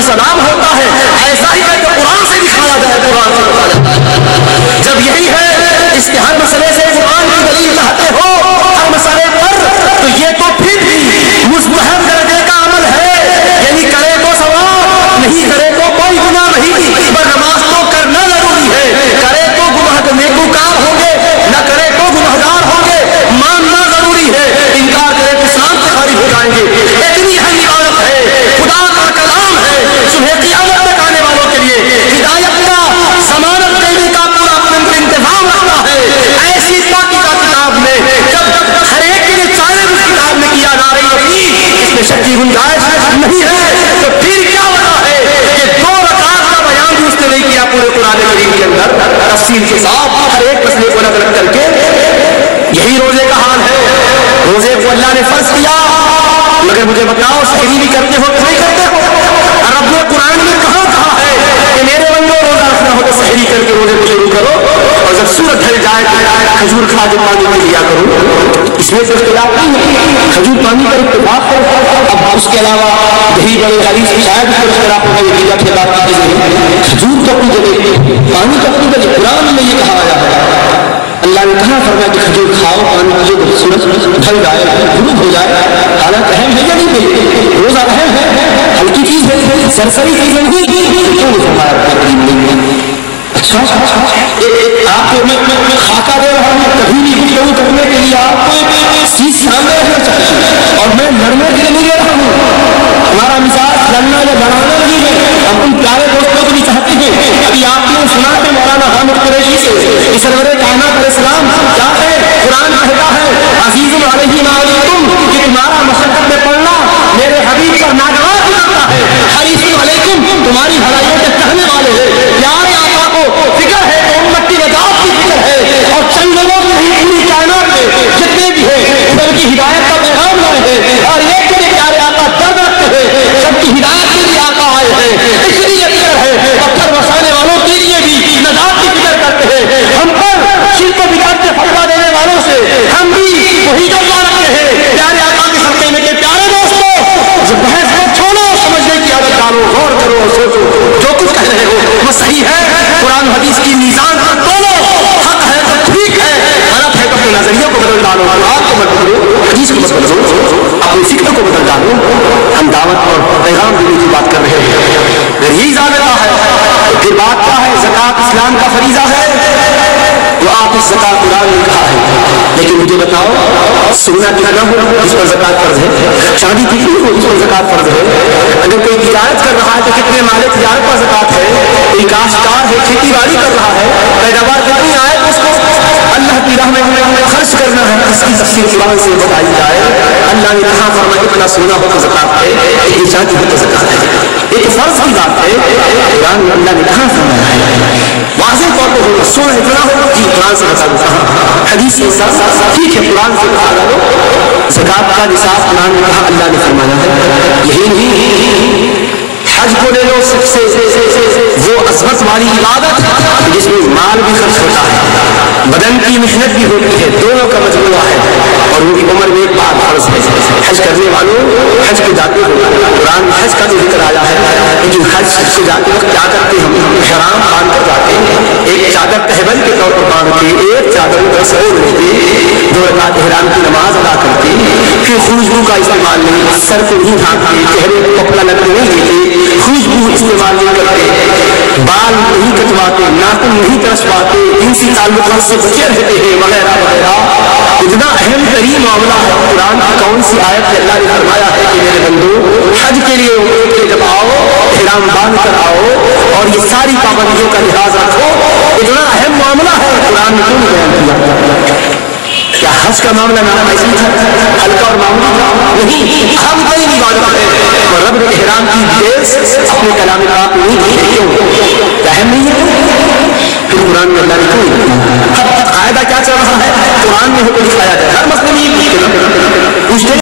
یہ سلام ہوتا ہے ایسا ہی ہے کہ قرآن سے دکھایا جائے، قرآن سے بتایا جائے۔ جب یہی ہے اس کے ہر مسئلے سے قرآن کی دلیل چاہتے ہو ہر مسئلے پر، تو یہ تو پھر بھی مستحب درجے کا عمل ہے، یعنی کرے تو ثواب، نہیں کرے تو کوئی گناہ نہیں، پر نماز تو کرنا ضروری ہے، کرے تو گناہ نیکوکار ہوں گے، نہ کرے تو گناہگار ہوں گے، ماننا ضروری ہے، انکار کرے تو اسلام سے خارج ہو جائیں گے۔ اتنی اہم عبادت ہے، خدا کا کلام ہے، صبح قیامت تک آنے والوں کے لیے ہدایت کا ضمانت دینے کا پورا اپنے اندر انتظام رکھتا ہے۔ ایسی پاکیزہ کتاب میں جب ہر ایک کے لیے چیلنج اس کتاب میں کیا جا رہی ہوتی، اس میں شک کی گنجائش نہیں ہے، تو پھر کیا وجہ ہے کہ 2 رکعت کا بیان بھی اس نے نہیں کیا پورے قرآن کریم کے اندر تفصیل کے ساتھ ہر ایک مسئلے کو الگ الگ کر کے۔ یہی روزے کا حال ہے، روزے کو اللہ نے فرض کیا، مگر مجھے بتاؤ سحری بھی کرتے ہو کہ نہیں کرتے ہو؟ اور رب نے قرآن میں کہاں کہا ہے کہ میرے بندوں روزہ رکھنا ہو تو سحری کر کے روزے کو شروع کرو، اور جب سورج ڈھل جائے تو کھجور کھا کے پانی پی لیا کرو۔ اس میں تو اختلاف نہیں ہے، کھجور پانی پر اتفاق کرو۔ اب اس کے علاوہ دہی بڑے حدیث کی شاید اس پر اختلاف ہوگا، یہ دیگر کے بات کی چیزیں، کھجور تو اپنی جگہ، پانی تو اپنی جگہ، قرآن میں یہ کہا گیا ہے، اللہ نے کہا فرمایا کہ کھجور کھاؤ، پانی پیو، سورج ڈھل جائے، غروب ہو جائے۔ حالت اہم ہے یا نہیں بھائی؟ روزہ اہم ہے، ہلکی چیز ہے، سرسری چیز نہیں، کیوں فرمایا تقریب نہیں؟ اچھا آپ کو میں خاکہ دے رہا ہوں، کبھی بھی گفتگو کرنے کے لیے آپ کو چیز سامنے رکھنا چاہیے، اور میں لڑنے کے لیے نہیں دے رہا ہوں، ہمارا مزاج لڑنا یا لڑانا نہیں ہے، ہم ان پیارے دوستوں کو بھی چاہتے ہیں۔ ابھی آپ نے سنا کہ مولانا حامد قریشی سے سرور کائنات علیہ السلام کیا ہے؟ قرآن کہتا ہے عزیز علیہ ما عنتم، کہ تمہارا مشقت میں پڑنا میرے حبیب پر ناگوار گزرتا ہے، حریص علیکم، تمہاری بھلائیوں کے چاہنے والے ہیں، پیارے آقا کو فکر ہے کہ امت کی نجات کی فکر ہے، اور چند لوگوں کی نہیں پوری کائنات میں جتنے بھی ہیں ان کی ہدایت کا پیغام لائے ہیں، اور یہ کہ پیارے آقا درد رکھتے ہیں، سب کی ہدایت کے لیے آقا آئے ہیں، اس لیے فکر ہے، پتھر بسانے والوں کے لیے بھی نجات کی فکر کرتے ہیں، ہم پر شرک و بدعت کے فتویٰ دینے والوں سے ہم بھی وہی جذبہ رکھتے ہیں۔ پیارے آقا کے صدقے میں کہ پیارے دوستوں، جب بحث کو چھوڑو، سمجھنے کی عادت ڈالو، غور کرو، سوچو، جو کچھ کہہ رہے ہو وہ صحیح ہے، قرآن حدیث کی میزان پر تولو، حق ہے تو ٹھیک ہے، غلط ہے تو اپنے نظریے کو بدل ڈالو، قرآن کو مت بدلو، حدیث کو مت بدلو، اپنی فکر کو بدل ڈالو۔ ہم دعوت اور پیغام دینے کی بات کر رہے ہیں، اگر یہی ضابطہ ہے تو پھر بات کیا ہے؟ زکوٰۃ اسلام کا فریضہ ہے، تو آپ اس زکوٰۃ قرآن نے کہا ہے، لیکن مجھے بتاؤ سونا کیا نہ ہو جس پر زکوٰۃ فرض ہے، شادی کی ہو جس پر زکوٰۃ فرض ہے، اگر کوئی تجارت کر رہا ہے تو کتنے مال تجارت پر زکوٰۃ ہے، کوئی کاشتکار ہے کھیتی باڑی کر رہا ہے، پیداوار کتنی آئے تو اس کو اللہ کی راہ میں خرچ کرنا ہے، اس کی تفصیل قرآن سے بتائی جائے۔ اللہ نے کہا فرمایا اتنا سونا ہو تو زکوٰۃ ہے، اتنی شادی ہو تو زکوٰۃ ہے، یہ تو فرض کی بات ہے، قرآن میں اللہ نے کہا فرمایا ہے واضح طور پر ہوگا سونا اتنا ہو، جی قرآن سے بتا دوں، حدیث کے ساتھ ٹھیک ہے، قرآن سے بتا دو زکوٰۃ کا نصاب قرآن نے کہا، اللہ نے فرمایا ہے۔ یہی نہیں، حج کو لے لو، سب سے وہ عظمت والی عبادت جس میں مال بھی خرچ ہوتا ہے، بدن کی محنت بھی ہوتی ہے، دونوں کا مجموعہ ہے، اور ان کی عمر میں ایک بار فرض ہے۔ حج کرنے والوں حج کو جاتے ہو، قرآن میں حج کا تو ذکر آیا ہے، لیکن حج کو جاتے وقت کیا کرتے ہیں؟ ہم احرام باندھ کر جاتے ہیں، ایک چادر تہبند کے طور پر باندھ کے، ایک چادر پر سر لیتے، 2 رکعت احرام کی نماز ادا کرتے، پھر خوشبو کا استعمال نہیں، سر کو نہیں ڈھانکتے، چہرے کو کپڑا لگنے نہیں دیتے، خوشبو استعمال نہیں کرتے، بال نہیں کٹواتے، ناخن نہیں ترشواتے، جنسی تعلقات سے بچے رہتے ہیں، وغیرہ وغیرہ۔ اتنا اہم ترین معاملہ ہے، قرآن کی کون سی آیت میں اللہ نے فرمایا ہے کہ میرے بندو حج کے لیے اٹھ کے جب آؤ، احرام باندھ کر آؤ اور یہ ساری پابندیوں کا لحاظ رکھو، اتنا اہم معاملہ ہے، قرآن نے کیوں بیان کیا؟ کیا حج کا معاملہ نام ایسی تھا ہلکا اور معمولی تھا؟ نہیں، ہم کئی عبادت ہے، اور رب نے احرام کی ڈیٹیلز اپنے کلام پاک میں نہیں دی، کیوں؟ اہم نہیں ہے؟ پھر قرآن میں اللہ نے کیوں قاعدہ کیا چل رہا ہے؟ قرآن میں حکم دکھایا جائے، ہر مسئلے میں یہ پوچھتے